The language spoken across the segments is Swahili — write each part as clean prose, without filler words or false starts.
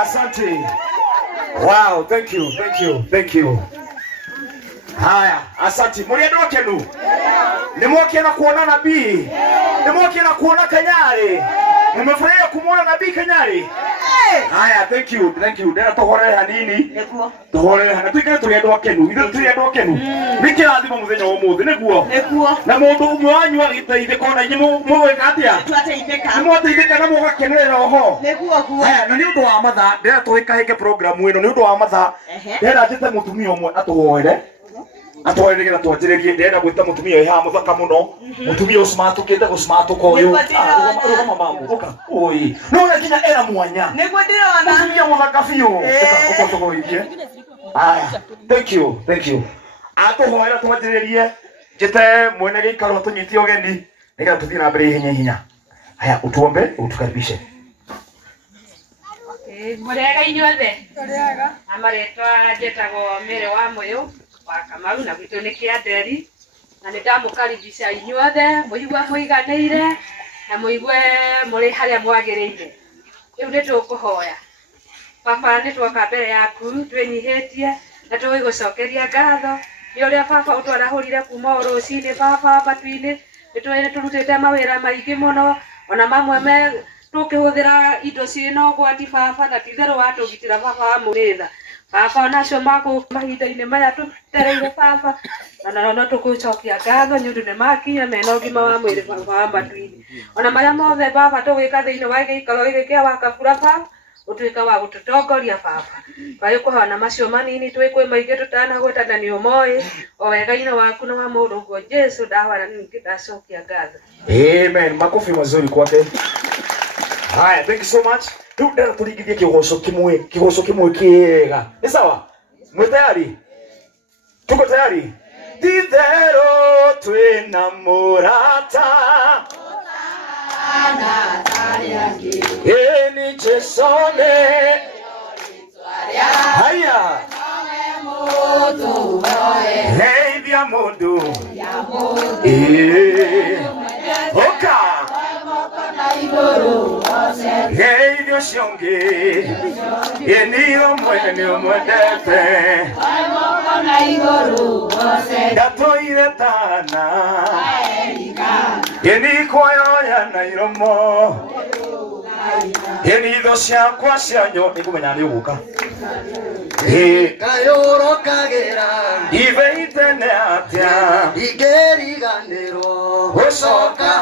Asante. Wow, thank you. Haya, asante. Muriendo kenu. Nimwoke na kuona nabii. Nimwoke na kuona Kanyari. Mmefurahia kumuona nabii Kanyari? Haya, thank you. Ndera tohore hanini. Tohore hana tuikare turiendo kenu. Ithu turiendo kenu. Niki athimo muthenya wa muthi niguo. Na mundu umwe wanyu agiteithia kona inyu mwega atia. Twateithika. Mwateithika na mugakenerera oho. Haya, na ni undu wa matha, ndera tuikahike program ino ni undu wa matha. Ndera njite mutumia umwe atuhoere. Atwaregira twajirerie ndenda gwita mutumia iha muthaka muno mutumia usmatukite gusmatuka uyu rugama mambo uka oi no na kinya era mwanya niguo ndirona mutumia muthaka fiu uka ukotogoithie aya thank you atuhoera twajirerie njite mwene gikaro tunyitie ogeni niga tuthie na mbere hinya aya utuombe utukaribishe murega inyuothe murega amaretwa njetago mere wa moyo Kamau na gwitu ni kianderi na nindamukaribisha inyuothe muigwa muiganeire na muigwe muri haria mwagiriire riu nitukuhoya baba nitwoka mbere yaku twinyihitie na twigucokeria ngatho ni uria baba utwarahurire kuma urucini baba batuini nitwire turutite mawira maingi muno ona mamwe me tukihuthira indo ciino gwati baba na tithero watugitira baba muritha Papa onacio mako mahinda-inĩ maya tutereire baba ona no tugucokia ngatho nĩ ũndũ nĩ makinya mena ũgima wa mwĩrĩ baba wa matu-inĩ ona marĩa mothe baba tũgwĩka thĩinĩ wa gĩikaro gĩkĩ kĩa Wakabura baba ũtuĩka wa gũtũtongoria baba kaĩ kũhana macio manini twĩkwĩ maingĩ tũtanagwĩta na nĩ ũmoĩ o wega-inĩ waku na wa mũndũ ũguo Jesu ndahwana ningĩ ndacokia ngatho. Amen. Makofi mazuri kwake. Haya, thank you so much. Ndera turigithie kigoco kimwe kiega. Ni sawa? Mwe tayari? Tuko tayari? Tithero twina murata. Ana tariangi. Eni Jesone. Haya. Hey, dia mundu. Oka. Hey, Dios yonge, yeniro mwene umwendete. Dato iretana, yeniko ya nairomo. Yenido siakwa sianyo, nikumenya ni uguka. Kayoro kagera, iveitene atia, igeriganiro, osoka,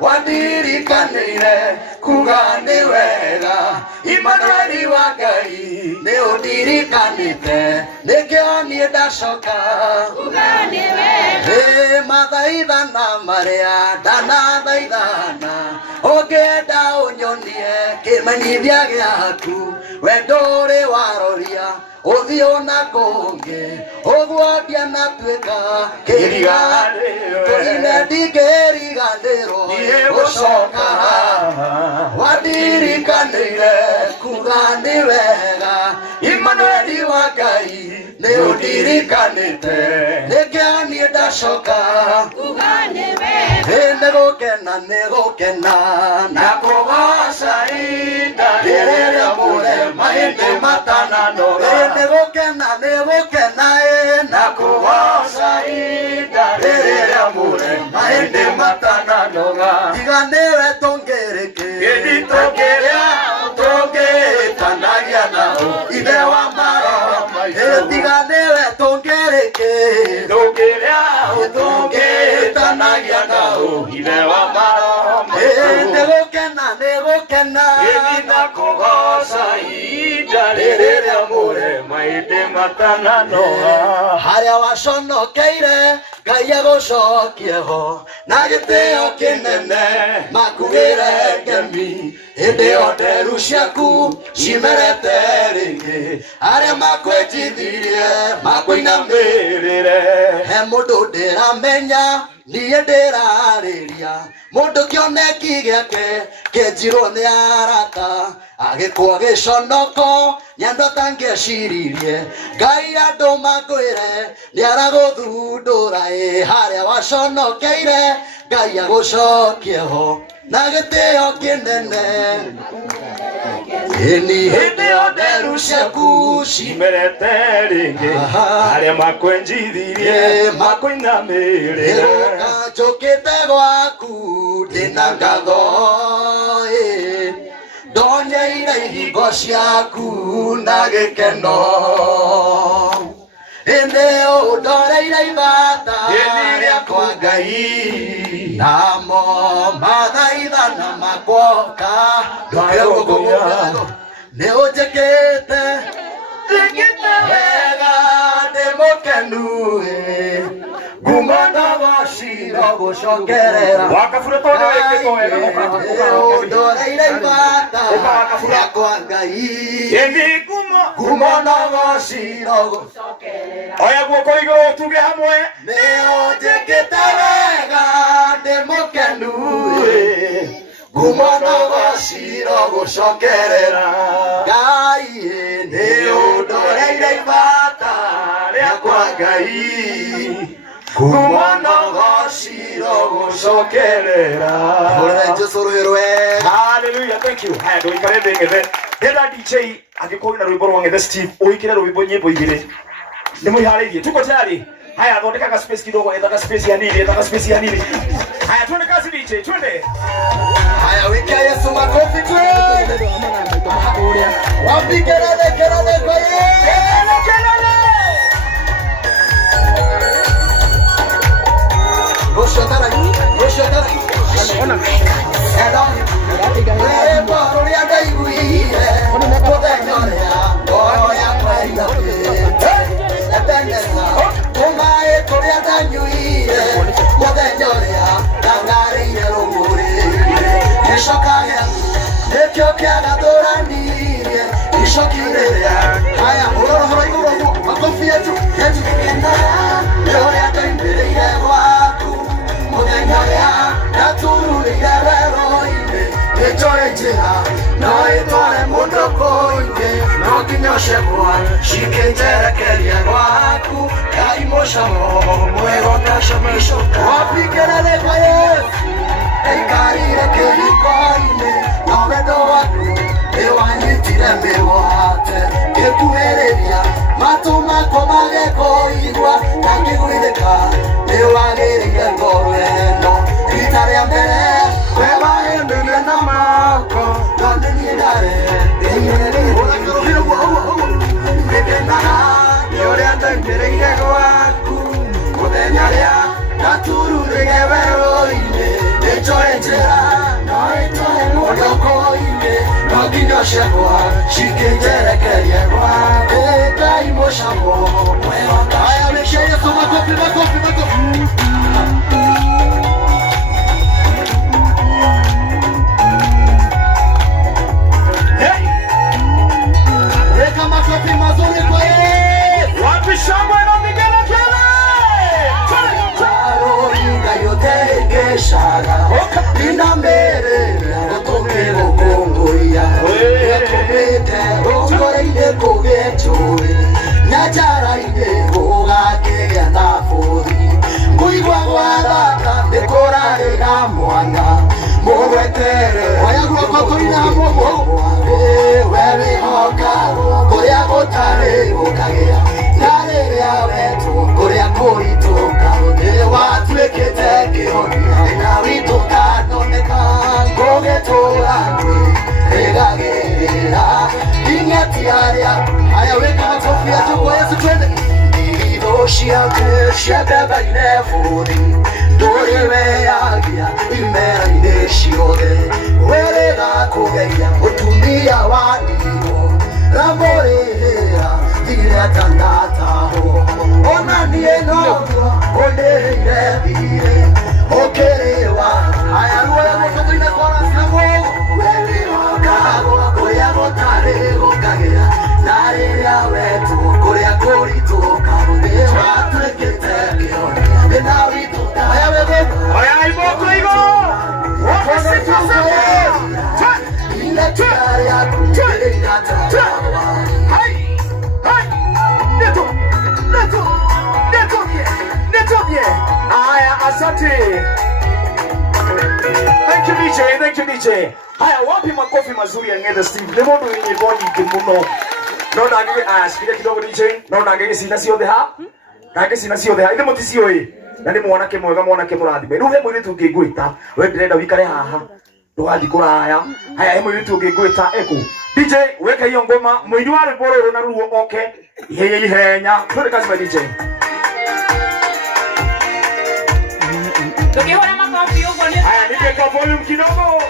wadirikanire, kugane wega, Imanueli wagai, neodirikanite, nekiani dasoka, kugane wega, mathaithana maria, dana thaithana, ogeda onyonie, kimenyithia giaku, wendore waroria, uthio na konge, ogwadia na tweka, kiriganiro, turine ndigeriganiro, osoka, wadirikanire, kugane wega, Imanueli wagai, neodirikanite, nekiani dasoka, kugane wega, negokena, nakugoca inda rĩrĩa mũre mahĩndĩ matananoga, negokena, nakugoca inda rĩrĩa mũre mahĩndĩ matananoga, tiga nĩwe tũngĩrĩkĩ, gĩthito kĩrĩa tũngĩtanagia nao ithe wa maroho maitũ, tiga nĩwe tũngĩrĩkĩ, tũngĩrĩa tũngĩtanagia nao ithe wa maroho maitũ, negokena, gĩthita kũgoca inda rĩrĩa mũre mahĩndĩ matananoga, harĩa waconokeire Ngai agũcokie ho na gĩtĩo kĩnene makuĩre ngemi hĩndĩ ĩyo nderu ciaku cimerete rĩngĩ arĩa makwĩnjithirie makwĩinamĩrĩre he mũndũ ndĩramenya niĩ ndĩrarĩria mũndũ kĩoneki gĩake kĩnjirwo nĩ arata agĩkwo gĩconoko nyando tangĩeciririe Ngai andũ makwĩre nĩaragũthundũra harĩa waconokeire Ngai agũcokie ho na gĩtĩo kĩnene Eni hĩndĩ o nderu ciaku cimerete rĩngĩ arĩa makwenjithirie makwĩinamĩrĩra njũkĩte gwaku ndĩna ngatho ndonyeire ihingo ciaku na gĩkeno ĩndĩ ũndoreire ibata rĩakwa Ngai namo mathaithana makwoka nĩ ũnjĩkĩte wega ndĩ mũkenu ngumana gũcira gũcokerera ũndoreire ibata rĩakwa Ngai ngumana gũcira gũcokerera oya guoko igũrũ tuge hamwe nĩ ũnjĩkĩte wega ndĩ mũkenu ngumana gũcira gũcokerera Ngai nĩ ũndoreire ibata rĩakwa Ngai ngumana gũcira gũcokerera Jesũ rwĩrwe hallelujah thank you haya ndo ikare theng'ethe ndenda DJ angĩkorwo na rwĩmbo rwa ng'ethe Steve ũikire rwĩmbo nyĩmbo igĩrĩ nĩ mũiharĩirie tuko tayari haya thondekaga space kidogo ethaga space ya nini haya twende kazi DJ twende haya weka Yesu makofi twende wapi kelele kwa kelele Roshotara ona Shikenterekeria gwaku kaimoshamo mwego tashomisho wapikerere kwa Yesu eikarire kĩhiko-inĩ na wendo waku nĩwanyitire mĩgwate gĩkuhĩrĩria matũ makwa mage kũigua na ngĩgwĩrĩka nĩwagĩrĩire ngoro ĩno rita rĩa mbere wewahĩmbĩria na mako no nĩniĩ ndarĩ Yoria ndengereire gwaku muthenya ria natururige werũ-inĩ nĩnjoe njĩra no ĩtũhe mũndoko-inĩ no nginya ciakwa cikĩnjerekerie gwaku Ngai mũcamo mwega haya wĩkie Yesu makofi weka makofi mazuri kwa Yesu wapi shangwe na vigelegele Shaga ina mbere gotoke gokongoria gokomete gokoreire kogetoi nyajaraire gogakegea na bũthi ngũigua gwathaka ndĩkũrarĩra mwana mũgwetere oya guoko kũina mũgũ we wĩhoka kũrĩa gũtarĩ gũkagĩa na rĩrĩa wetwo kũrĩa kũritũka watuĩkĩte kĩhonia na witũ kanoneka ngũgĩtũra kwĩrĩgagĩrĩra ing'eti arĩa aya wĩka matofia tuko Yesu twende itho ciaku ciatembeire bũthi ndũrĩ weyagia imera-inĩ ciothe wĩrĩga kũgeria mũtumia wa ndigwa ramũrĩhĩra thire atanataho ona niĩ noguo ũndĩrĩire thire ũkĩrĩwa aya ruoya mũtũmĩine kwaracamo wĩrĩhokagwo kũrĩa gũtarĩ gũkagĩra na rĩrĩa wetwo kũrĩa kũritũka watuĩkĩte kĩhonia na witũ aya wĩgũkũ oya iboko igũrũ wapi sifa zake ile kiari yaku Asante. Thank you DJ, thank you DJ. Haya, wapi makofi mazuri ya Ng'ethe Steve? Nĩ mũndũ wĩ nyĩmbo nyingĩ mũno. No ndangĩge sikia kidogo DJ. No ndangĩge cina ciothe ha? Ndangĩge cina ciothe ha. Ĩndĩ mũticiũĩ. Na nĩ mwanake mwega, mwanake mũrathime. Rĩu he mũirĩtu ũngĩngwĩta, we ndĩrenda wĩikare haha. Ndũgathiĩ kũraya. Haya, he mũirĩtu ũngĩngwĩta eko. DJ, weka hiyo ngoma, mũini wa rwĩmbo rũrũ na ruo oke. Ihenya. Twende kazi ma DJ. Haya, nipe kwa volume kidogo.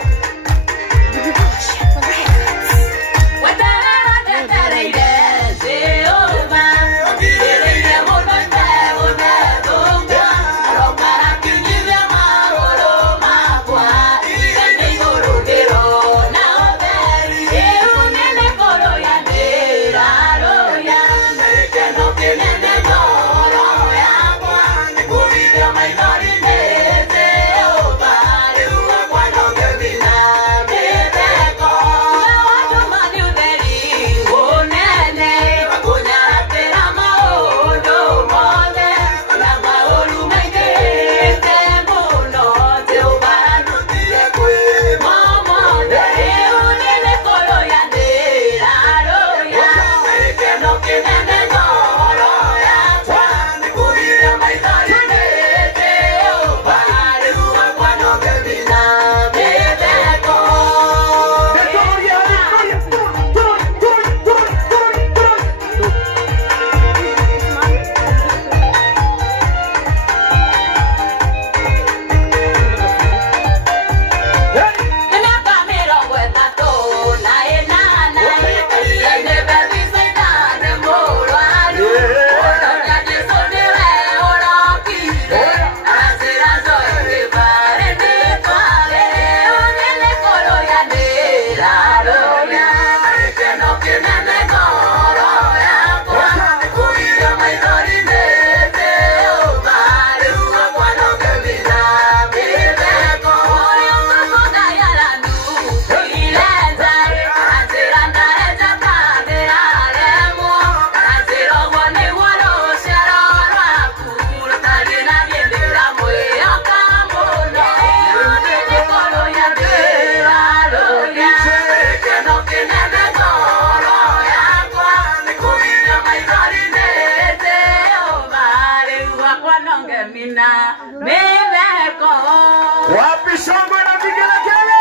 Wapi shangwe na vigelegele?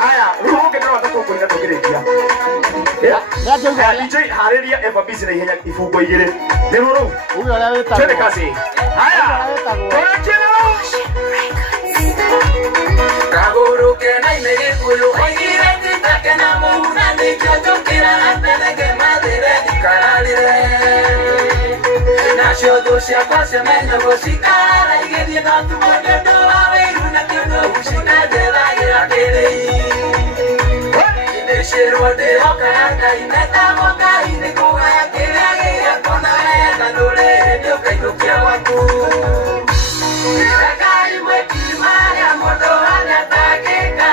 Haya, ruhuke na watoto kulinda togerekia. DJ haleria Eva busy na ihenya ifungo igire. Nero. Huyo analeta. Twende kazi. Haya. Twende. Kaguruke na imegekulu oigire titake na muuna nikiyotokera na peleke madire dikaralire. Nashodo siapa semenya gosikara igedie natu modedo aweru na kyono usika dela ira kere. Ide shero de okaka ineta moka ine kuwa ya kere ya kona ya kanole ndio kainukia watu. Rekai mweki mara modo anatakeka.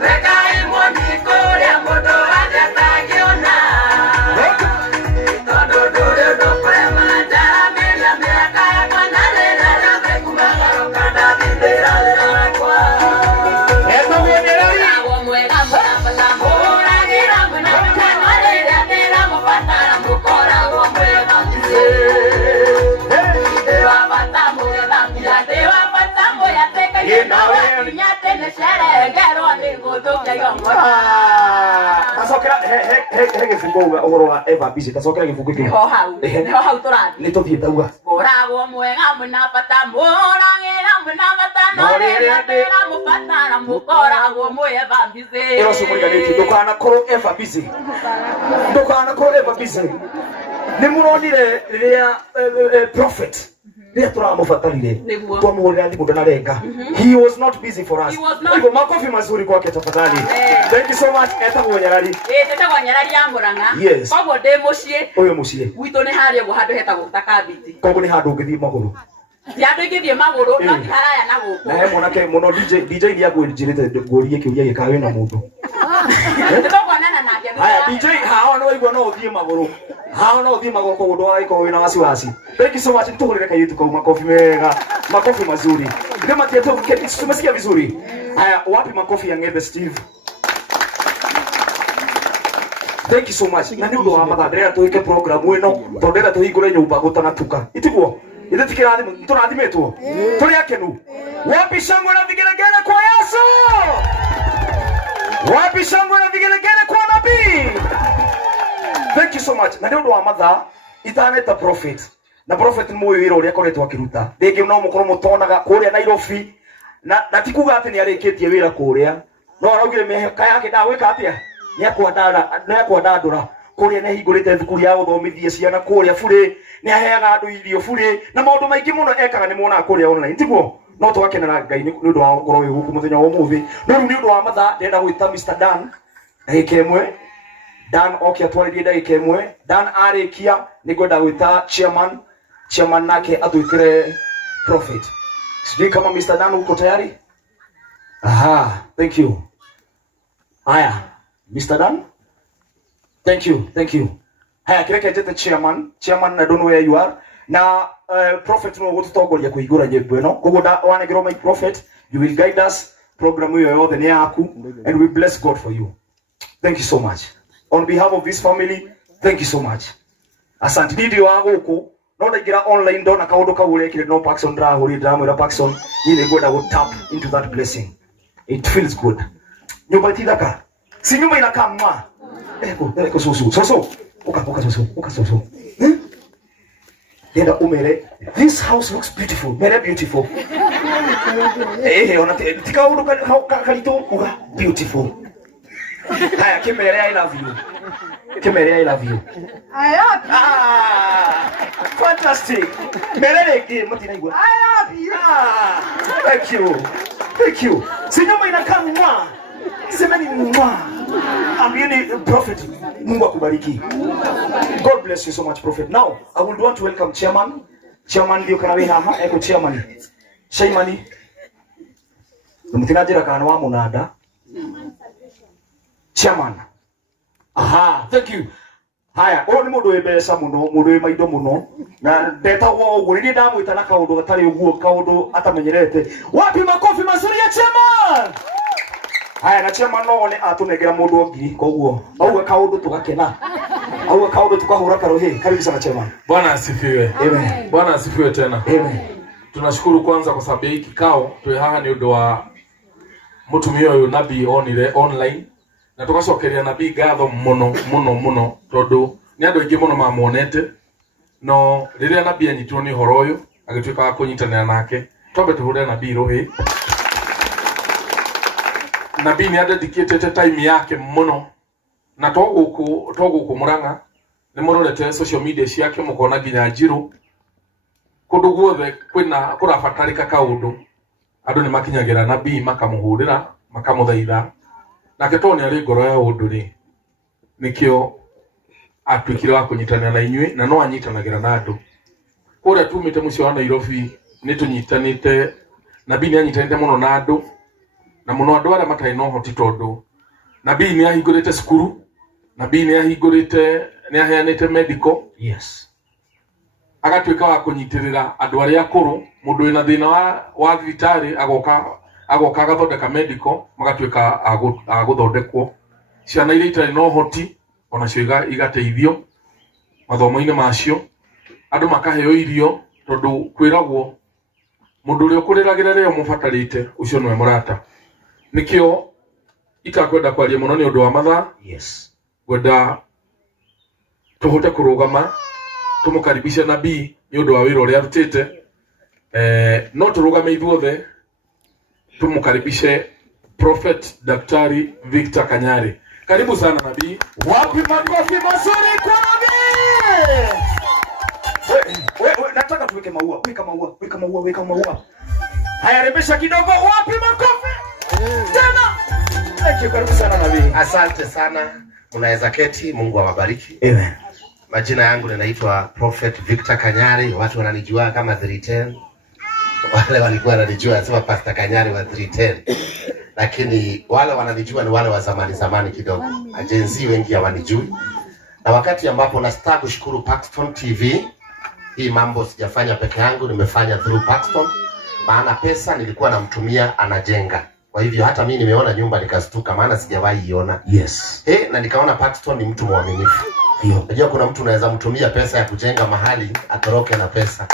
Rekai mwoniko ya modo anatakiona. Tasokera he gifungo ogoro wa Eva busy tasokera gifungo kiki ho hau turani ni tuthieta uga boragwo mwega muna pata morangira muna pata norira ndira mupatara mukoragwo mwe Eva busy ero sumuriga niki ndukana koro Eva busy ni muronire riria prophet He was not busy for us. Makofi mazuri kwake tafadhali. Thank you so much. Eta Nyarari. Eta Nyarari ya Murang'a. Yes. Kogo de mucie. Oyo mucie. Wito ne haria go handu hetagwo takabiti. Kogo ni handu ngithi maguru. Yandu ngithie maguru no ti haraya na guku. Na he mwanake muno DJ dia gwirite ngurie kiuria gikawe na mundu. Haya DJ hao no igwa no thie maguru. Hao no thie maguru kwa ndo aiko wina wasiwasi. Thank you so much. Tuhulire kayitu kwa makofi mega. Makofi mazuri. Kama tieto keti tumesikia vizuri. Haya wapi makofi ya Ngebe Steve? Thank you so much. Na ndio ndo amadadrea tuike program eno. Tondera tuhigure nyumba gutanatuka. Itiguo. Ile tikirathi turathimetwo. Turi akenu. Wapi shangwe na vigelegele kwa Yesu? Wapi shangwe na vigelegele kwa nabii? Thank you so much. Na ndio ndo amadha itaneta prophet. Na prophet ni moyo wira uria koretwo akiruta. Rĩngĩ no mũkorwo mũtonaga kũrĩa Nairobi. Na tikuga atĩ nĩ arĩkĩtie wĩra kũrĩa. No araugire mĩhaka yake ndagwĩka atĩa? Nĩakwandandũra kũrĩa nĩ hingũrĩte thukuru ya gũthomithia ciana kũrĩa burĩ, nĩ aheaga andũ irio burĩ, na maũndũ maingĩ mũno ekaga nĩ muonaga kũrĩa online. Tiguo no twakenera Ngai nĩ ũndũ wa ngoro ũyũ gũkũ mũthenya wa ũmũthĩ. No rĩu nĩ ũndũ wa mathaa ndĩrenda gwĩta Mr. Dan ndagĩka ĩmwe. Dan oke atwarĩrie ndagĩka ĩmwe. Dan arĩkia nĩ ngwenda gwĩta chairman nake atwĩkĩre prophet. Sijui kama Mr. Dan uko tayari? Aha, thank you. Haya, Mr. Dan? Thank you. Haya, kireke jete chairman. Chairman, I don't know where you are. Na prophet no gututongoria kuigura nyimbo eno. Koguo wanegero my prophet, you will guide us program hiyo yothe ni yaku, and we bless God for you. Thank you so much. On behalf of this family, thank you so much. Asante didi wa guku. No ndagira online ndona kaundu kagure kire no Paxson drahuri ndamwira Paxson ni ngwenda go tap into that blessing. It feels good. Nyumba itithaka. Si nyumba inakaa mwa. Eko soso. Uka soso. Nenda umere. This house looks beautiful. Very beautiful. Ona tika undo kalito uka beautiful. Haya Kimere, I love you. Kimere, I love you. I love you. Fantastic. Mereke mutina igwa. I love you. Thank you. Sinyuma inakaa mwa. Semeni mwa. Amini prophet. Mungu akubariki. God bless you so much, prophet. Now, I would want to welcome chairman. Chairman ndio kana haha eko chairman. Shaimani. Mutinajira kana wa munada. Chairman. Aha, thank you. Haya, ni mundu webesa muno, mundu we maido muno. Na ndetagwo uguo ri ndamwita na kaundu gatari uguo kaundu atamenyerete. Wapi makofi mazuri ya chairman? Haya na chairman no one atunegera mundu ongiri koguo. Auga kaundu tugakena. Auga kaundu tukahura karohe. Karibu sana chairman. Bwana asifiwe. Amen. Bwana asifiwe tena. Amen. Tunashukuru kwanza kwa sababu hiki kikao twe haha ni undu wa mutumia uyu nabii onire online. Na tugacokeria nabii ngatho muno tondu ni andu aingi muno mamuonete no riria nabii anyitwo ni horo uyu agituika wa kunyitanira nake twambe tuhure nabii ruhi. Nabii ni dedicated time yake muno na toguku Murang'a ni murorete social media ciake mukona ginya njiru kundu guothe kurabatarika kaundu andu ni makinyagira nabii makamuhurira makamuthaitha nake toni ari ngoro ya undu ri nikio atwikire wa kunyitanira na inyui na no anyitanagira na andu kuria tumite mucio wa Nairobi ni tunyitanite nabii ni anyitanite muno na andu na muno andu aria matai no hoti tondu nabii ni ahingurite skuru nabii ni ahingurite ni aheanite medical Yes. agatwika wa kunyitirira andu aria akuru mundu ina thina wa thibitari agoka agathondeka medical magatwika aguthondekwo ciana iria itari no hoti ona cio igateithio mathomo-ini macio andu makaheo irio tondu kwiragwo mundu uria ukuriragira rio mubatarite ucio nwe murata nikio itakwenda kwaria muno ni undu wa mathaa. Yes. Gwenda tuhote kurugama tumukaribisha nabii ni undu wa wira uria arutite no turugame ithuothe tumukaribishe prophet Daktari Victor Kanyari. Karibu sana nabii. Wapi makofi mazuri kwa nabii? Wewe nataka tuweke maua. Weka maua. Haya rembesha kidogo. Wapi makofi? Tena. Thank you, karibu sana nabii. Asante sana. Unaweza keti, Mungu awabariki. Amen. Majina yangu ninaitwa Prophet Victor Kanyari, watu wananijua kama 310. Wale walikuwa wananijua sema Pastor Kanyari wa 310. lakini wale wananijua ni wale wa zamani kidogo. Agenzi wengi hawanijui. Na wakati ambapo nataka kushukuru Paxton TV, hii mambo sijafanya peke yangu, nimefanya through Paxton. Maana pesa nilikuwa namtumia anajenga. Kwa hivyo hata mimi nimeona nyumba nikastuka, maana sijawahi iona. Yes. Na nikaona Paxton ni mtu mwaminifu. Ndio. Unajua kuna mtu unaweza mtumia pesa ya kujenga mahali atoroke na pesa.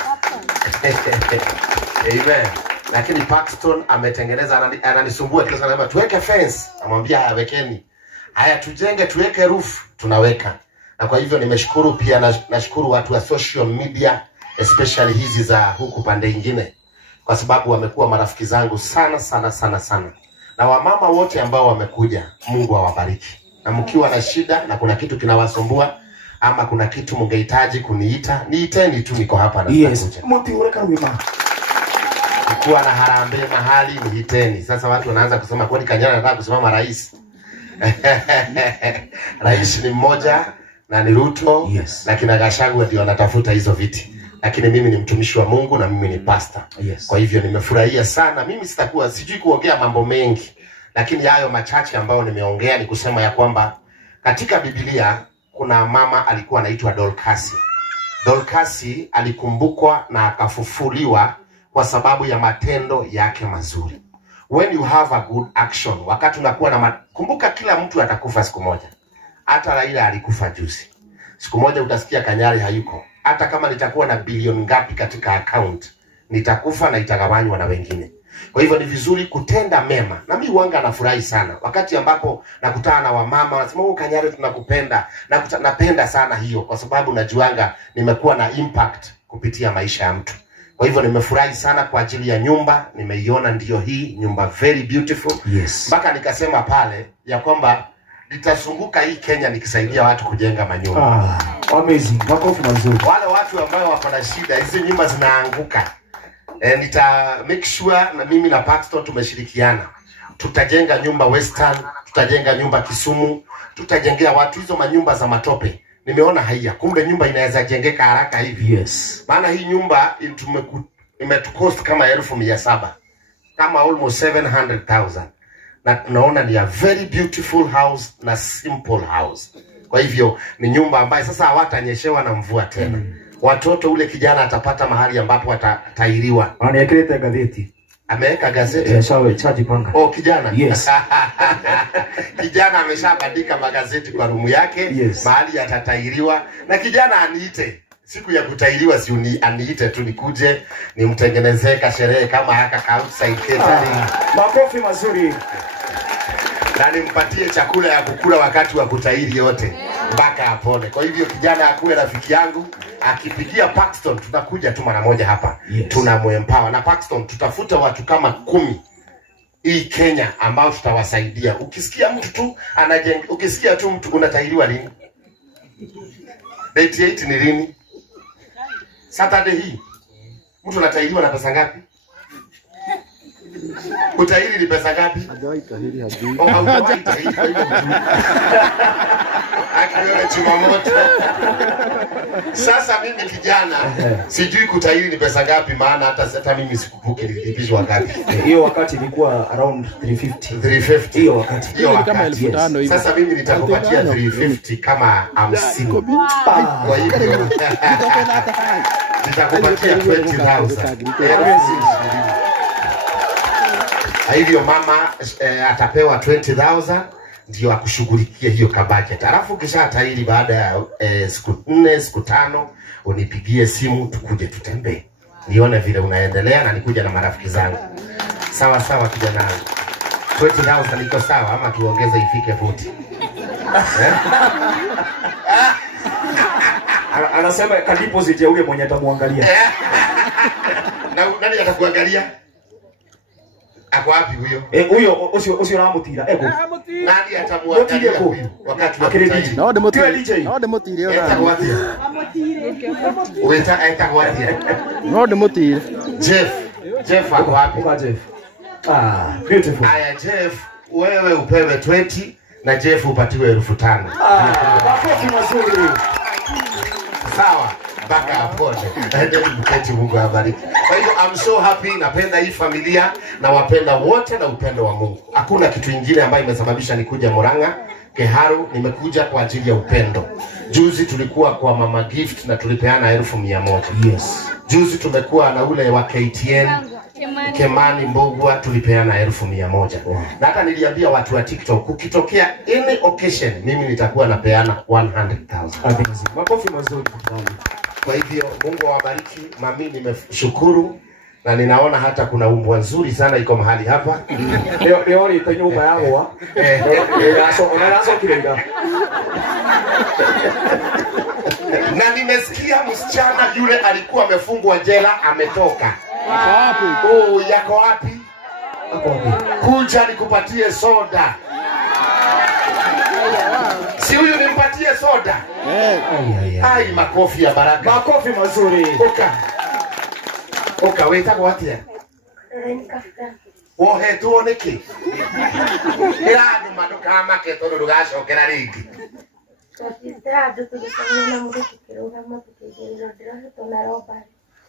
Amen. Lakini Paxton ametengeneza, ananisumbua kila sana, tuweke fence, namwambia hawekeni. Haya tujenge, tuweke roof, tunaweka. Na kwa hivyo nimeshukuru pia, nashukuru watu wa social media, especially hizi za huku pande nyingine, kwa sababu wamekuwa marafiki zangu sana. Na wamama wote ambao wamekuja, Mungu awabariki. Na mkiwa na shida na kuna kitu kinawasumbua ama kuna kitu mngehitaji kuniita, niiteni tu, niko hapa na yes. Mti ureka wima. Kuwa na harambee mahali niiteni. Sasa watu wanaanza kusema kwani Kanyari anataka kusimama rais. Rais ni mmoja na ni Ruto, yes. Lakini Gachagua ndio anatafuta hizo viti. Lakini mimi ni mtumishi wa Mungu na mimi ni pastor. Yes. Kwa hivyo nimefurahia sana. Mimi sijui kuongea mambo mengi, lakini hayo machache ambayo nimeongea ni kusema ya kwamba katika Biblia kuna mama alikuwa anaitwa Dorcas. Dorcas alikumbukwa na akafufuliwa kwa sababu ya matendo yake mazuri. When you have a good action, wakati unakuwa na kumbuka kila mtu atakufa siku moja. Hata Raila alikufa juzi. Siku moja utasikia Kanyari hayuko. Hata kama nitakuwa na bilioni ngapi katika account, nitakufa na itagawanywa na wengine. Kwa hivyo ni vizuri kutenda mema. Na mimi huanga nafurahi sana wakati ambapo nakutana na wamama wanasema, "Oh Kanyari tunakupenda." Napenda sana hiyo kwa sababu najuanga nimekuwa na impact kupitia maisha ya mtu. Kwa hivyo nimefurahi sana kwa ajili ya nyumba, nimeiona ndio hii nyumba very beautiful. Yes. Mpaka nikasema pale ya kwamba nitazunguka hii Kenya nikisaidia watu kujenga manyumba. Amazing. Makofi mazuri. Wale watu ambao wako na shida, hizi nyumba zinaanguka. Nita make sure na mimi na Paxton tumeshirikiana. Tutajenga nyumba Western, tutajenga nyumba Kisumu, tutajengea watu hizo manyumba za matope. Nimeona haya, kumbe nyumba inaweza jengeka haraka hivi. Yes. Maana hii nyumba imetukost kama 1700, kama almost 700,000. Na tunaona ni a very beautiful house na simple house. Kwa hivyo ni nyumba ambayo sasa hawatanyeshewa na mvua tena. Watoto, ule kijana atapata mahali ambapo atatairiwa. Anayekeleta gazeti. Ameweka gazeti. Sawa, chaji panga. Oh, kijana. Yes. Kijana ameshabandika magazeti kwa rumu yake. Yes. Mahali atatairiwa. Na kijana aniite. Siku ya kutairiwa si aniite tu nikuje nimtengenezee kasherehe kama haka outside catering. Makofi mazuri. Na nimpatie chakula ya kukula wakati wa kutairi yote mpaka apone. Kwa hivyo kijana akuwe rafiki yangu, akipigia Paxton tutakuja tu mara moja hapa. Yes. Tunamwempower na Paxton tutafuta watu kama 10 hii Kenya ambao tutawasaidia. Ukisikia mtu tu ukisikia tu mtu unatairiwa lini? 88 ni lini? Saturday hii. Mtu anatairiwa na pesa ngapi? Kutahiri ni pesa ngapi? Hajawahi tahiri hajui. Hajawahi tahiri kwa hivyo mtu. Akiona chumamoto. Sasa mimi kijana sijui kutahiri ni pesa ngapi, maana hata mimi sikupuki nilipishwa ngapi. Hiyo wakati ilikuwa around 350. Hiyo wakati. Hiyo ni kama 1500 hivi. Sasa mimi nitakupatia 350 kama 50. Kwa hivyo nitakupatia 20,000. Hivyo mama atapewa 20,000 ndio akushughulikie hiyo budget. Alafu kisha tairi baada ya siku 4 siku 5 unipigie simu tukuje tutembee. Nione vile unaendelea na nikuja na marafiki zangu. Sawa sawa kijana wangu. 20,000 iko sawa ama tuongeze ifike 40? Anasema ka deposit ya ule mwenye atamuangalia. Na nani atakuangalia? Ako wapi huyo? Huyo usio ramutira ego. Nani atamuangalia huyo wakati wa kutairi? No de motire. DJ. No de motire. No de motire. Jeff ako wapi? Kwa Jeff. Beautiful. Aya Jeff, wewe upewe 20 na Jeff upatiwe 5,000. Makofi mazuri. Sawa. mpaka apone. Ndio mketi, Mungu awabariki. Kwa hivyo I'm so happy, napenda hii familia na wapenda wote na upendo wa Mungu. Hakuna kitu kingine ambayo imesababisha nikuja Murang'a Keharu, nimekuja kwa ajili ya upendo. Juzi tulikuwa kwa Mama Gift na tulipeana 1,100. Yes. Juzi tumekuwa na ule wa KTN Kemani Mbogwa, tulipeana 1,100. Na hata niliambia watu wa TikTok, ukitokea any occasion mimi nitakuwa napeana 100,000. Makofi mazuri. Kwa hivyo Mungu awabariki. Mami, nimeshukuru na ninaona hata kuna umbwa nzuri sana iko mahali hapa. Leo ni kwenye nyumba yangu. Unaanza kilenga. Na nimesikia msichana yule alikuwa amefungwa jela ametoka. Wapi? Oh, yako wapi? Kuja nikupatie soda. Si huyu nimpatie soda? Ai, makofi ya baraka. Makofi mazuri. Oka weta watia. Wohe tuoneke. Ira maduka make todo rugacokera ringi.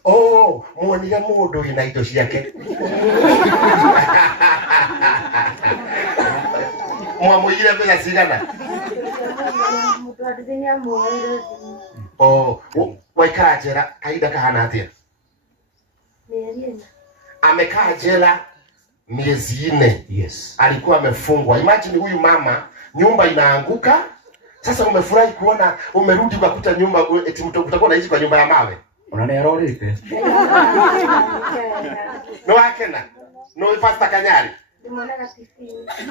Oh, muonire mundu ina indo ciake. Mwamuire bila cigana. Oh, waikara jera kaida kahana atia. Amekaa jela miezi 4. Yes. Alikuwa amefungwa. Imagine huyu mama, nyumba inaanguka. Sasa umefurahi kuona umerudi ukakuta nyumba eti utakuwa unaishi kwa nyumba ya mawe. Unanerorite. No akena. No ifasta kanyari.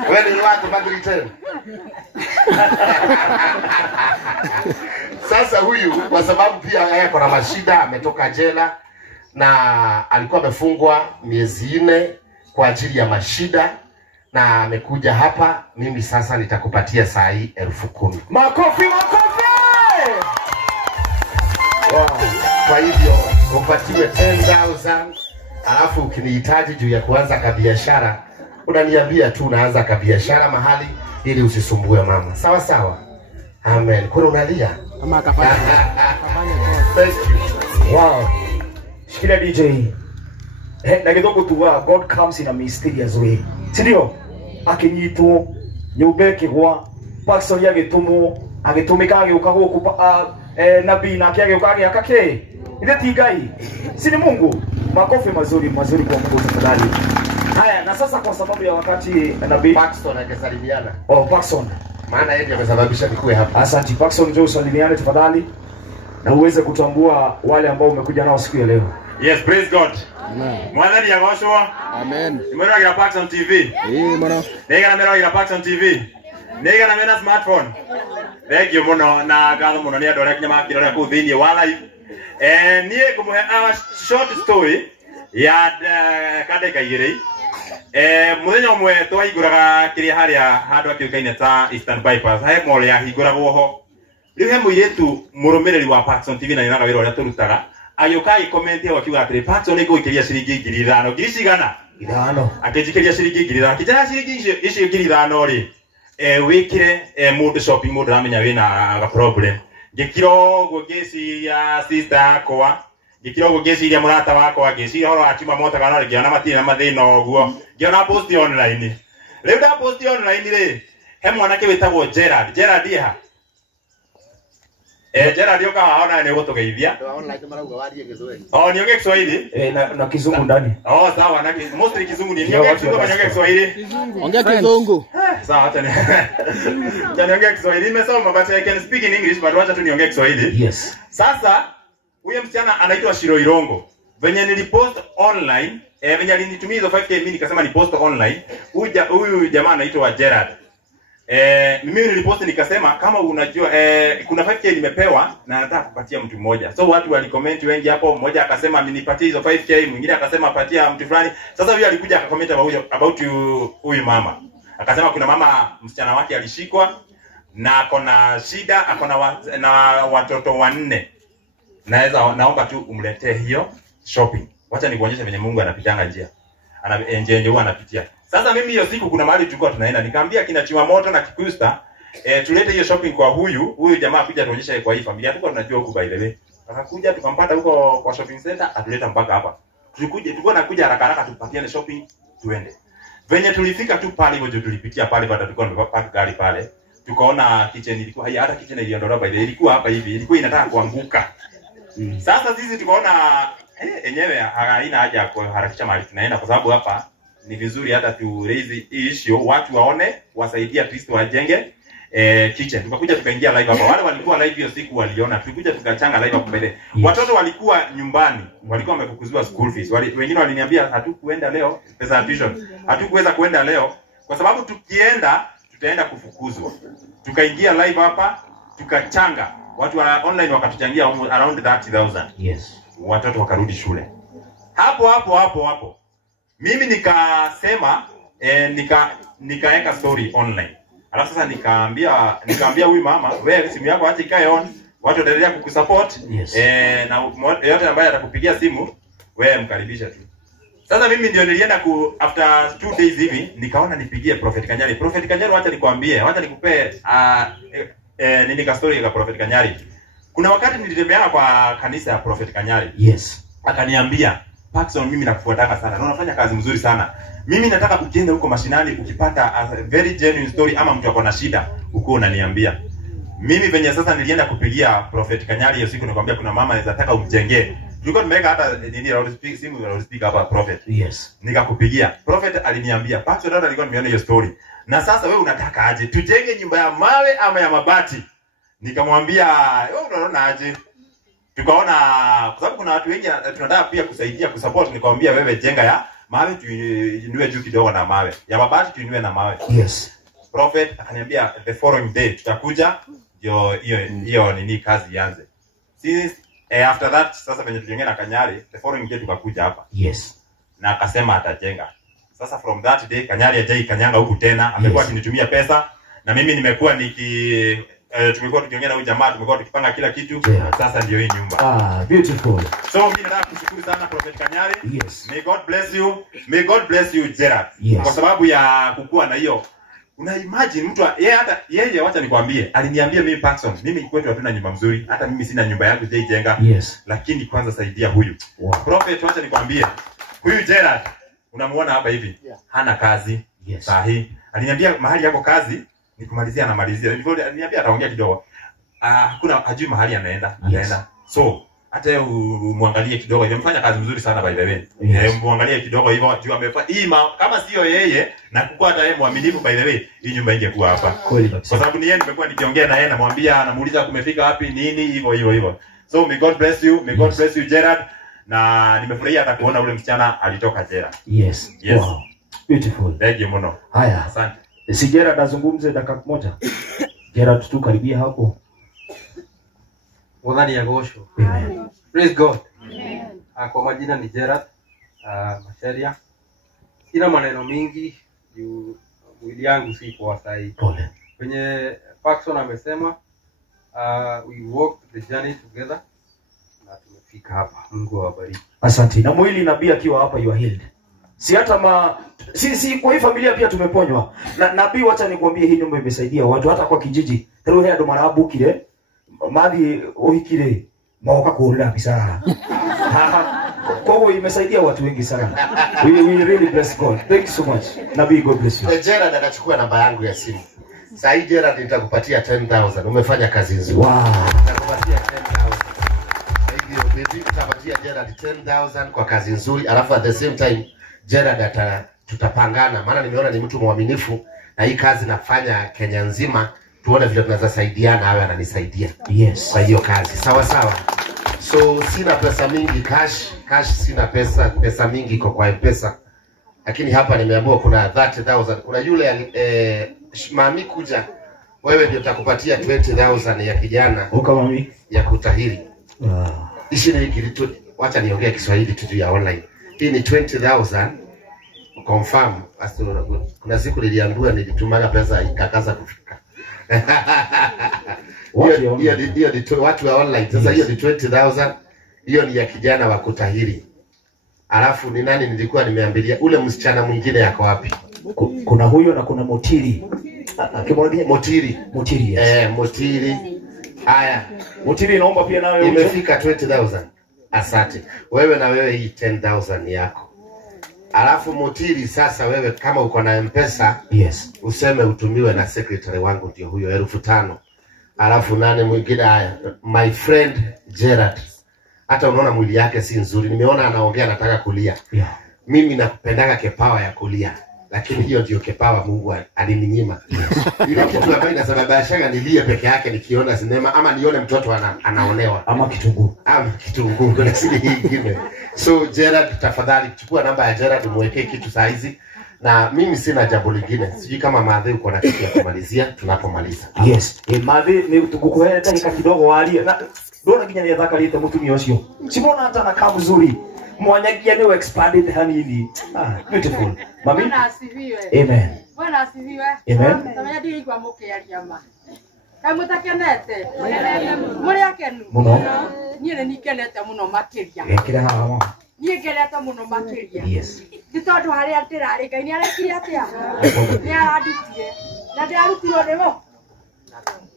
Wewe ni watu badili tena. Sasa huyu kwa sababu pia yako na mashida, ametoka jela na alikuwa amefungwa miezi 4 kwa ajili ya mashida na amekuja hapa. Mimi sasa nitakupatia saa hii 10,000. Makofi. Wow. Kwa hivyo upatiwe 10,000, alafu ukinihitaji juu ya kuanza kabiashara unaniambia tu unaanza kabiashara mahali ili usisumbue mama. Sawa sawa. Amen. Kuna unalia? Ama akafanya Thank you. Wow. Shikilia DJ. Na kidogo tu God comes in a mysterious way. Sindio? Akinyitwo nyumba kigwa pastor yagitumwo agitumika agiuka guku nabii na akiageuka agiaka ke. Ile tigai. Si ni Mungu. Makofi mazuri kwa Mungu tafadhali. Haya, na sasa kwa sababu ya wakati nabii Paxton angesalimiana. Oh, Paxton. Maana yeye ndiye amesababisha nikuwe hapa. Asante Paxton, njoo usalimiane tafadhali na uweze kutambua wale ambao umekuja nao siku ya leo. Yes, praise God. Amen. Mwathani yagoshwa. Amen. Nimero Paxton TV. Mwana. Nega na mero Paxton TV. Nega na mena smartphone. Thank you muno na gatho muno ni andu aria kinya makirora ku thiini wa live. Nie ngumuhe a short story ya kadeka igiri. Muthenya umwe twaiguraga kiria haria handu akiukaine ta Eastern Bypass. He mall ya hinguragwo ho. Riu he muiretu murumiriri wa Paxton TV na ninaga wira uria turutaga. Ayoka comment ya wakiuga atiri Paxton ni guikiria ciringi 5,000 ngiricigana 5,000 akijikiria ciringi 5,000 kijana ciringi icio 5,000 ri wikire mundu shopping mundu ramenya wina ga problem ngikiro gugeci ya sister yakwa ngikiro gugeci ya murata wakwa ngeci horo atima mota kana ngiona matire na mathina oguo ngiona post online riu da post online ri he mwanake witagwo Gerard iha Gerard yoka haona ni gutugeithia Online marauga warie Kiswahili. Oh, nionge Kiswahili? Na kizungu ndani. Oh, sawa, na mostly kizungu ni nionge Kiswahili, nionge Kiswahili. Ongea kizungu. Sawa, hata ni. Nionge Kiswahili, nimesoma but I can speak in English but wacha tu nionge Kiswahili. Yes. Sasa huyo msichana anaitwa Shiro Irongo. Venye nilipost online, venye alinitumia hizo 5K mimi nikasema ni post online. Huyu jamaa anaitwa Gerard. Mimi nilipost nikasema kama unajua kuna 5K nimepewa na nataka kupatia mtu mmoja. So watu walicomment wengi hapo, mmoja akasema nipatie hizo 5K, mwingine akasema patia mtu fulani. Sasa huyo alikuja akacomment about huyu mama. Akasema kuna mama msichana wake alishikwa na akona shida, na watoto 4. Naomba tu umletee hiyo shopping. Wacha nikuonyeshe venye Mungu anapitanga njia. Nje huwa anapitia. Sasa mimi hiyo siku kuna mahali tulikuwa tunaenda, nikamwambia kina Chimamoto na Kikusta tulete hiyo shopping kwa huyu jamaa kuja tuonyeshe kwa hii familia. Tulikuwa tunajua huko by the way. Akakuja tukampata huko kwa shopping center, atuleta mpaka hapa. Tulikuwa nakuja haraka tupatiane shopping tuende. Venye tulifika tu pale hivyo tulipitia pale baada tulikuwa tumepaka gari pale. Tukaona kitchen ilikuwa hata kitchen iliondolewa by the ilikuwa hapa hivi, ilikuwa inataka kuanguka. Sasa sisi tukaona enyewe haina haja ya kuharakisha mahali tunaenda kwa sababu hapa ni vizuri hata tu raise issue watu waone, wasaidia Kristo wajenge kitchen. Tukakuja tukaingia live hapa. Wale walikuwa live hiyo siku waliona. Tulikuja tukachanga live hapo mbele. Watoto walikuwa nyumbani, walikuwa wamefukuziwa school fees. Wengine waliniambia hatukuenda leo, pesa ya tuition. Hatukuweza kuenda leo kwa sababu tukienda tutaenda kufukuzwa. Tukaingia live hapa, tukachanga. Watu wa online wakatuchangia around 30,000. Yes. Watoto wakarudi shule. Hapo. Mimi nikasema nikaeka story online. Alafu sasa nikaambia huyu mama, wewe simu yako acha ikae on, watu wataendelea kukusupport. Yes. Na yote ambaye atakupigia simu, wewe mkaribisha tu. Sasa mimi ndio nilienda after 2 days hivi, nikaona nipigie Prophet Kanyari. Prophet Kanyari, acha nikwambie, acha nikupe nini ka story ya Prophet Kanyari. Kuna wakati nilitembea kwa kanisa ya Prophet Kanyari. Yes. Akaniambia, Paxson, mimi nakufuataka sana. Na unafanya kazi mzuri sana. Mimi nataka ukienda huko mashinani ukipata a very genuine story ama mtu ako na shida, uko unaniambia. Mimi venye sasa nilienda kupigia Prophet Kanyari hiyo siku nikamwambia kuna mama anaweza taka umjengee. Tulikuwa tumeweka hata nini simu ya speaker hapa Prophet. Yes. Nikakupigia. Prophet aliniambia, Paxson dada alikuwa nimeona hiyo story. Na sasa wewe unataka aje? Tujenge nyumba ya mawe ama ya mabati? Nikamwambia, wewe unaona aje? Tukaona kwa sababu kuna watu wengi tunataka pia kusaidia kusupport, nikamwambia wewe jenga ya mawe tuinue juu kidogo na mawe. Ya mabati tuinue na mawe. Yes. Prophet akaniambia the following day tutakuja ndio hiyo nini kazi ianze. Since after that sasa venye tujenge na Kanyari, the following day tukakuja hapa. Yes. Na akasema atajenga. Sasa from that day Kanyari hajai kanyanga huku tena, amekuwa akinitumia pesa na mimi nimekuwa tumekuwa tukiongea na huyu jamaa, tumekuwa tukipanga kila kitu. Yeah. Sasa ndio hii nyumba. Beautiful. So mimi nataka kushukuru sana Prophet Kanyari. Yes. May God bless you. May God bless you Gerard. Yes. Kwa sababu ya kukua na hiyo. Una imagine mtu yeye wacha nikwambie, aliniambia mimi Paxson, mimi kwetu hatuna nyumba mzuri, hata mimi sina nyumba yangu jenga. Yes. Lakini kwanza saidia huyu. Wow. Prophet, wacha nikwambie, huyu Gerard unamuona hapa hivi, hana kazi. Yes. Sahi. Aliniambia mahali yako kazi ni kumalizia na malizia. Aliniambia ataongea kidogo. Hakuna hajui mahali anaenda. So hata muangalie kidogo, amefanya kazi mzuri sana by the way. Yes. Muangalie kidogo hivyo juu amefanya kama sio yeye na kukuwa hata yeye muaminifu by the way, hii nyumba ingekuwa hapa. Kweli kabisa. Kwa sababu ni yeye nimekuwa nikiongea na yeye, namwambia, namuuliza kumefika wapi nini hivyo. So may God bless you. May God bless you Gerard. Na nimefurahia hata kuona ule msichana alitoka Gerard. Yes. Yes. Wow. Beautiful. Thank you mno. Haya. Asante. Si Gerard azungumze dakika moja. Gerard tu karibia hapo. Mwadhani ya gosho. Amen. Praise God. Amen. Kwa majina ni Gerard Masharia. Sina maneno mingi juu mwili yangu si kwa sahi. Pole. Kwenye Paxson amesema we walk the journey together na tumefika hapa. Mungu awabariki. Asante. Na mwili nabii akiwa hapa you are healed. Si hata si kwa hii familia pia tumeponywa. Na nabii, wacha nikwambie hii nyumba imesaidia watu hata kwa kijiji. Tero hea ndo marabu kile. Mathi ohikire maoka kuurira bisa. Kwa hiyo imesaidia watu wengi sana. We really bless God. Thank you so much. Nabii, God bless you. Gerard akachukua namba yangu ya simu. Sasa hii Gerard nitakupatia 10,000. Umefanya kazi nzuri. Wow. Nitakupatia 10,000. Hivyo baby nitapatia Gerard 10,000 kwa kazi nzuri. Alafu at the same time Gerard tutapangana, maana nimeona ni mtu mwaminifu na hii kazi nafanya Kenya nzima, tuone vile tunaweza saidiana, awe ananisaidia. Yes. Kwa hiyo kazi. Sawa. So sina pesa mingi cash sina pesa mingi iko kwa M-Pesa. Lakini hapa nimeambiwa kuna 30,000. Kuna yule mami kuja. Wewe ndio utakupatia 20,000 ya kijana. Uka mami ya kutahiri. Ishi ni kitu, wacha niongee Kiswahili tu ya online. Hii ni 20,000 confirm. Kuna siku niliambiwa nilitumana pesa ikakaza kufika. Hiyo ni watu wa online. Sasa hiyo ni 20,000. Hiyo ni ya kijana wa kutahiri. Alafu ni nani nilikuwa nimeambilia ule msichana mwingine yako wapi? Kuna huyo na kuna Motiri. Motiri. Yes. Motiri. Haya, Mutiri naomba pia nawe uje. imefika 20,000. Asante. Wewe na wewe hii 10,000 yako. Alafu Mutiri, sasa wewe kama uko na M-Pesa, Yes. useme utumiwe na secretary wangu ndio huyo 5,000. Alafu nane mwingine, haya, my friend Gerard. Hata unaona mwili yake si nzuri. Nimeona anaongea anataka kulia. Yeah. Mimi nakupendaga kepawa ya kulia. Lakini hiyo ndio kepawa Mungu alininyima. Ile kitu ambayo inasababisha nilie peke yake nikiona sinema ama nione mtoto anaonewa Ama kitunguu. ama kitunguu kuna siri nyingine. So Gerard, tafadhali chukua namba ya Gerard muwekee kitu saa hizi. Na mimi sina jambo lingine. Sijui kama Madhe uko na kitu ya kumalizia tunapomaliza. Yes. Madhe ni tugukuhere dakika kidogo walie. Na ndona ginya ni thaka mutumia ucio. Simona hata na kama mzuri. Mwanyagia ni expanded hanini. Beautiful. Mami? Bwana asifiwe. Amen. Bwana asifiwe. Amen. Tamenya ndiri kwa mukiaria ma. Kamu takenete. Muri akenu. Muno. Niĩ nĩ kenete muno makiria. Ekira haha mama. Niĩ ngenete muno makiria. Yes. Nĩ tondũ harĩa ndĩrarĩ Ngai nĩ arekire atĩa? Nĩ arandutire. Na ndĩarutirwo nĩ mo.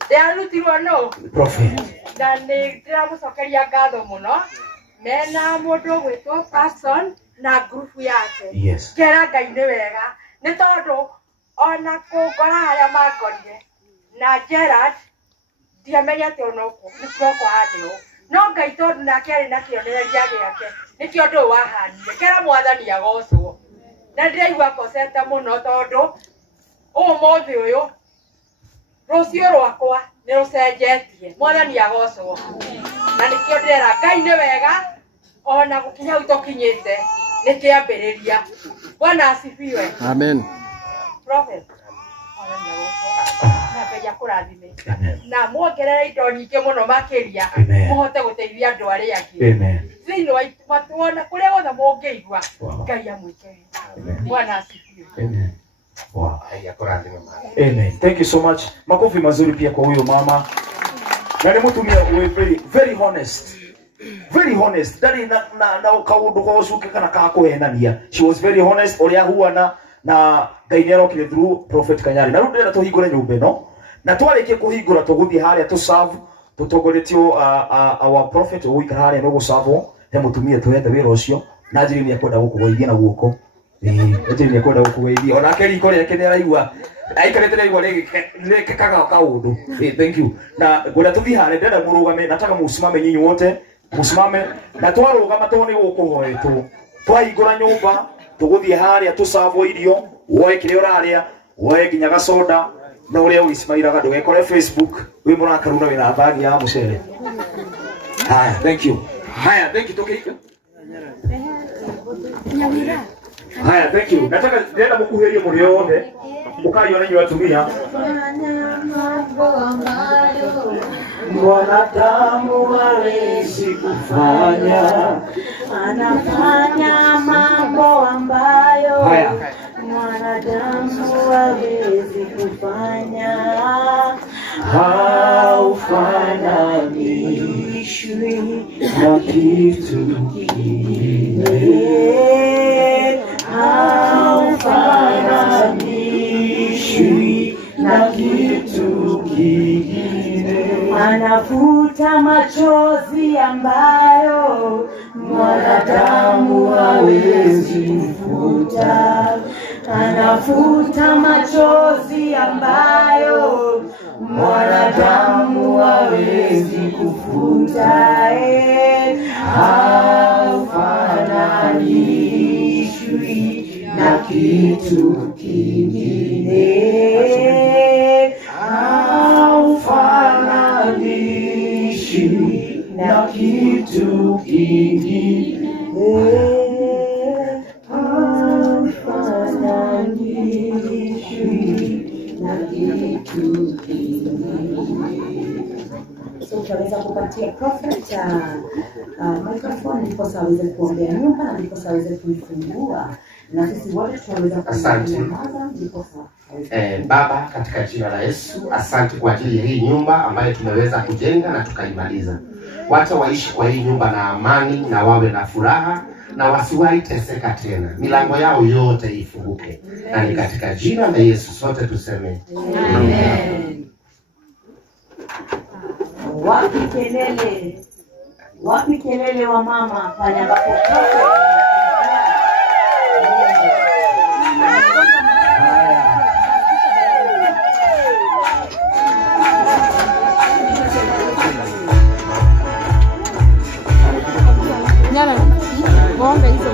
Ndĩarutirwo no. Prophet. Na nĩ ndĩramũcokeria ngatho mũno. Mena mũndũ gwĩtwo person na group yake. Yes. Kera Ngai nĩ wega. Nĩ tondũ ona kũngora harĩa mangorire na Gerard ndiamenyete ona ũguo nĩkĩroko hanĩo. No Ngai tondũ nake arĩ na kĩonereria gĩake nĩkĩo ũndũ wahanire. Kera Mwathani agocwo. Na ndĩraigua ngocete mũno tondũ ũmũthĩ ũyũ rũciũ rwakwa nĩ rũcenjetie. Mwathani agocwo. Na nĩkĩo ndĩrera Ngai nĩ wega ona gũkinya hau tũkinyĩte nĩ kĩambĩrĩria. Bwana asifiwe. Amen. Prophet. Na muongerere indo nyingĩ mũno makĩria mũhote gũteithia andũ arĩa angĩ. Amen. Thĩinĩ wa matuona kũrĩa guothe mũngĩigua Ngai amwĩkĩrĩre. Bwana asifiwe. Amen. Wow. Haya, kurathima mama. Amen. Thank you so much. Makofi mazuri pia kwa huyo mama. Na ni mutumia very honest. Very honest. Dali na kaundu ko suke kana ka kuhenania. She was very honest. Oria huana na Ngai kile through Prophet Kanyari. Na runde na tuhingure nyumba no. Na twarikie kuhingura tuguthi haria tu serve tutongoretio our prophet uikara haria no gusavo he mutumia twende wira ucio na njiri ni akwenda gukugeithia na guoko. Njiri ni akwenda gukugeithia. Ona keri ko reke ni araigua aikarete na igwa reke kaga kaundu. Thank you. Na ngoda tuthi haria ndenda murugame nataka musimame nyinyi wote. Musimame na twarugama toni gukuhoetwo. Twahingura nyumba tuguthi haria tu serve irio woe kire uraria woe ginya gasoda na uria uisimairaga ndugekore Facebook wi murakaruna wina bagi ya mucere. Haya, thank you. Haya, thank you toke. Haya, thank you. Nataka nenda mukuherie muri yothe ukaiona nyu atumia. Mwanadamu hawezi kufanya, anafanya mambo ambayo haya mwanadamu hawezi kufanya. Haufananishwi na kitu kingine, haufananishwi na kitu kingine. Anafuta machozi ambayo mwanadamu hawezi kufuta. Anafuta machozi ambayo mwanadamu hawezi kufuta. Haufananishwi na kitu kingine. Haufananishwi na kitu kingine. So utaweza kupatia prophet microphone ndipo aweze kuombea nyumba na ndipo aweze kuifungua na sisi wote tutaweza kunyamaza ndipo Baba, katika jina la Yesu, asante kwa ajili ya hii nyumba ambayo tumeweza kujenga na tukaimaliza. Wacha waishi kwa hii nyumba na amani na wawe na furaha na wasiwahi teseka tena. Milango yao yote ifunguke. Na ni katika jina la Yesu sote tuseme amen. Wapi kelele? Wapi kelele wa mama pale ambapo Nyala ngombe hizo.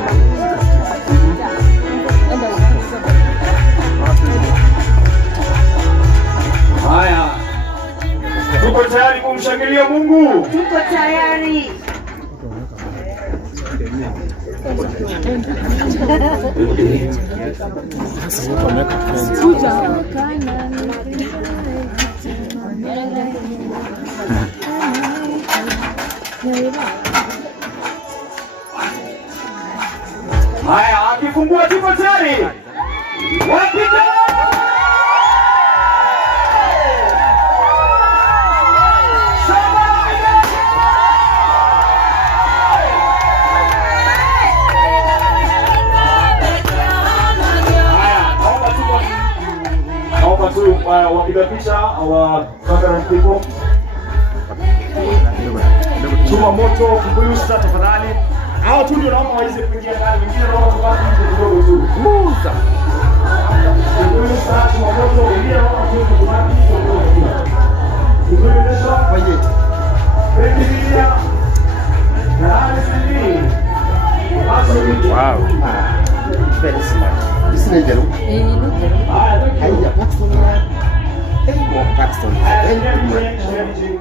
Haya. Tuko tayari kumshangilia Mungu? tuko tayari. Haya, akifungua tuko tayari. Wapita! Naomba tu wapiga picha wa camera people. Chuma moto kuyusa tafadhali. Hao tu ndio naomba waweze kuingia ndani, wengine naomba kubaki nje kidogo tu. Musa. Kuyusa chuma moto, wengine naomba kubaki nje kidogo tu. Kuyusa budget. Pekilia. Wow. Very smart. Isn't it, Jeru? Haija Paxton. More Paxton. Thank you.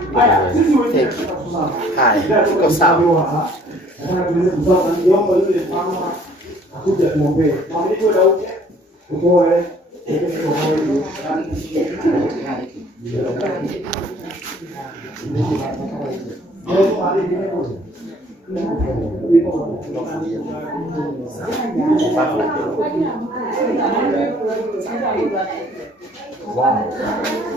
Hi. Go sawa. Wow.